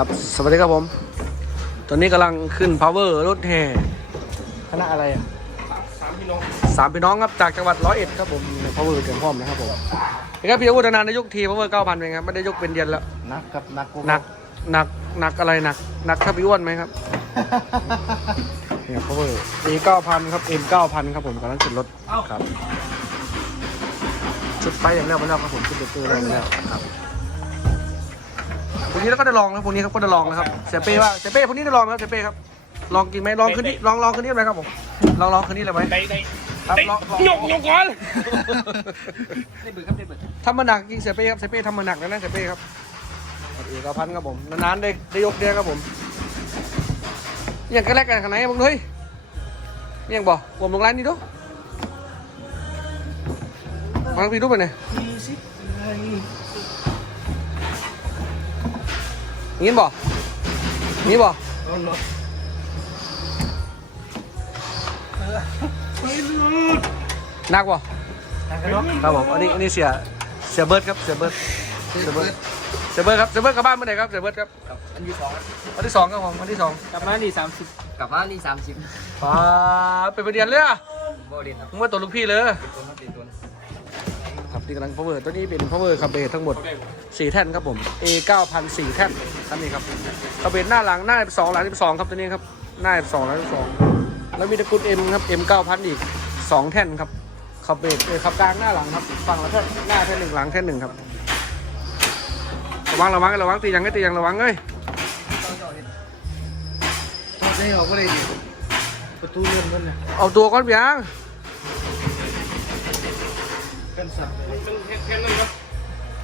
ครับ สวัสดีครับผม ตอนนี้กำลังขึ้น power รถแห่คณะอะไรอะสามพี่น้องสามพี่น้องครับจากจังหวัดร้อยเอ็ดครับผม power เตรียมพร้อมนะครับผมเอกพี่อาวุฒนานได้ยกที power เก้าพันเป็นไงครับไม่ได้ยกเป็นเดือนแล้วนักกับนักกูหนักหนักหนักอะไรหนักหนักครับพี่อ้วนไหมครับเนี่ย power A เก้าพันครับ M เก้าพันครับผมกำลังขึ้นรถครับชุดไฟอย่างแล้วมาแล้วครับผมชุดเดือดตื้อแล้วมาแล้วครับ พรุ่งนี้เราก็ได้ลองนะพรุ่งนี้ครับก็ได้ลองนะครับเสียเป้ว่าเสียเป้พรุ่งนี้ได้ลองไหมครับเสียเป้ครับลองจริงไหมลองคืนนี้ลองลองคืนนี้ไหมครับผมลองลองคืนนี้เลยไหมได้ได้ครับลองลองยกยกก่อนได้เบิกครับได้เบิกทำมาหนักจริงเสียเป้ครับเสียเป้ทำมาหนักแล้วนะเสียเป้ครับเอกพันธ์ครับผมนานๆได้ได้ยกเดียวครับผมอย่างกันแรกกันขนาดไหนมึงเฮ้ยยังบอกผมลงร้านนี้ดูมาพี่ดูไปไหน งี้บอกงี้บอกหนักบ่ครับผมอันนี้อันนี้เสียเสียเบิร์ดครับเสียเบิร์ดเสียเบิร์ดเสียเบิร์ดครับเสียเบิร์ดกลับบ้านเมื่อไหร่ครับเสียเบิร์ดครับอันที่สองวันที่สองครับผมวันที่สองกลับมานี่สามสิบกลับมานี่สามสิบป้าเป็นประเด็นเลยอะโมเดลครับมึงว่าตัวลูกพี่เลย ติดตัวมาติดตัวครับที่กำลัง power ตัวนี้เป็น power คาเบทั้งหมด 4 แท่นครับผม A 9,000 4แท่นท่านนี้ครับคาเบหน้าหลังหน้า12หลัง12 ครับตัวนี้ครับ หน้า12หลัง12 แล้วมีตะกรุด M ครับ M 9,000 อีก 2 แท่นครับคาเบเออขับกลางหน้าหลังครับฝั่งละแท่นหน้าแท่นหนึ่งหลังแท่นหนึ่งครับระวังระวังระวังตียังไงตียังระวังเอ้ยตอนนี้เราก็เลยประตูเลื่อนกันนะเอาตัวก้อนเบียง เป็นสัตว์เป็นแค่นั้นครับ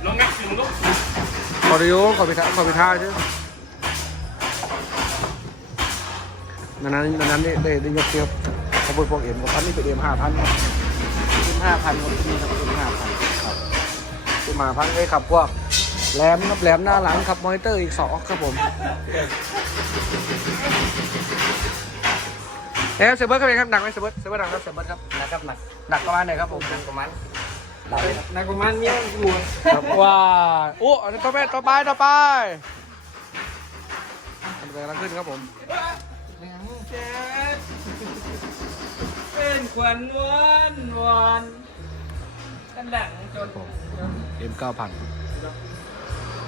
ลองงัดถึงลูกขอดีโอขอไปท่าขอไปท่าใช่นั้นนั้นนั้นนี่ได้ได้ยกเทียบขบวนพวกเอ็มกับพันนี่เป็นเอ็มห้าพันครับเอ็มห้าพันครับที่นี่ครับเอ็มห้าพันครับเอ็มห้าพันไอ้ขับพวกแหลมครับแหลมหน้าหลังครับมอนิเตอร์อีกสองครับผมเอ๊ะเซเบิร์ตครับเองครับหนักไหมเซเบิร์ตเซเบิร์ตหนักครับเซเบิร์ตครับนะครับหนักหนักประมาณไหนครับผมหนักประมาณ นักประมาณนี้อยู่ครับว้าโอ้อันนี้ต่อไปต่อไปต่อไปมันกำลังขึ้นครับผมเป็นขวัญนวลนวลกันดังจนเอ็มเก้าพัน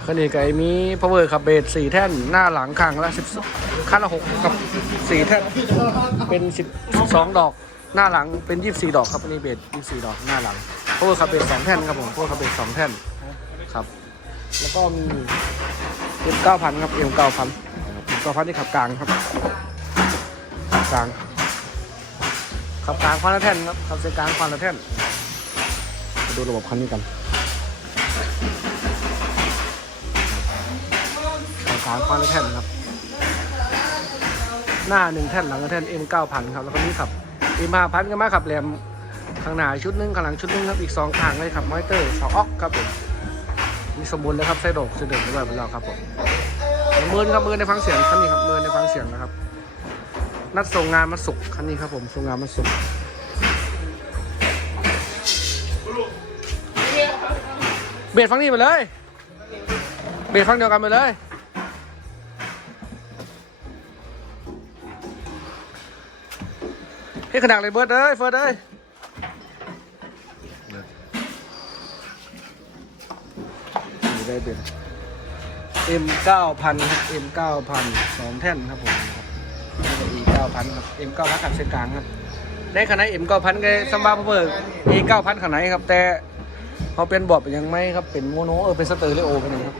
คันนี้ไก่มี power ขับเบสสี่แท่นหน้าหลังข้างละสิบข้างละหกกับสี่แท่นเป็นสิบสองดอก หน้าหลังเป็นยี่สิบสี่ดอกครับอันนี้เบสยี่สิบสี่ดอกหน้าหลัง power ขับเบสสองแท่นครับผม power ขับเบสสองแท่นครับ แล้วก็มีเอ็มเก้าพันครับเอ็มเก้าพันเอ็มเก้าพันที่ขับกลางครับกลางขับกลางควานละแท่นครับขับเส้นกลางควานละแท่นมาดูระบบคันนี้กันขับกลางควานละแท่นครับ หน้าหนึ่งแท่นหลังละแท่น M เก้าพันครับแล้วก็นี้ขับ M ห้าพันก็มาขับแรม ข้างหน้าชุดหนึงข้างหลังชุดหนึงครับอีกสองข้างเลยครับมอเตอร์สองออกครับผมมีสมบูรณ์เลยครับไส้ดอกเสด็จเรียบร้อยไปแล้วครับผมเมินครับเมินในฟังเสียงคันนี้ครับเมินในฟังเสียงนะครับ นัดส่งงานมาสุกร์คันนี้ครับผมส่งงานมาสุกเบสฟังนี่ไปเลย เบสฟังเดียวกันไปเลยให้ขนาดเลยเบิร์ดเลยเฟิร์ดเลย นี่ได้เป็น M 9 0 0 0ครับ M 9 0 0 0สองแท่นครับผมครับ E 9 0 0 0ครับ M 9 0 0 0ขับเส้นกลางครับได้ขนาด M 9 0 0 0ก็สมบัติเบิร์ก E 9 0 0 0ขนาดครับ แต่เขาเป็นบอดเป็นยังไม่ครับเป็นโมโนเออเป็นสเตอริโอเป็นยังครับ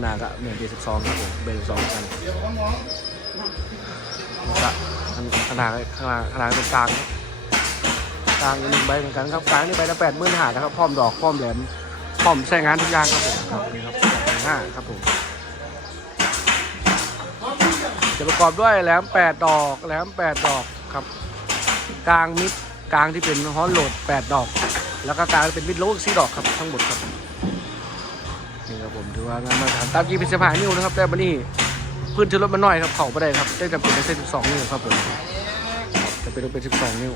หน้าก็เหมือนเบส12ครับผมเบส12กันก็ขนาดขนาดขนาดเป็นกลางครับกลางอีกหนึ่งใบเหมือนกันครับกลางนี่ใบละแปดหมื่นหานะครับพร้อมดอกพร้อมแหลม พร้อมใช้งานทุกอย่างครับผมครับนี่ครับห้าครับผมจะประกอบด้วยแหลมแปดดอกแหลมแปดดอกครับกลางมิดกลางที่เป็นฮอนโหลดแปดดอก แล้วก็กลางเป็นมิดโลกสี่ดอกครับทั้งหมดครับนี่ครับผมถือว่างานมาตรฐานตามกีเป็นเสพานิ้วนะครับแต่บันนี้พื้นที่รถมันน้อยครับเข่าไม่ได้ครับได้จำเป็นต้องใช้12นิ้วครับผมจะเป็นต้องเป็น12นิ้ว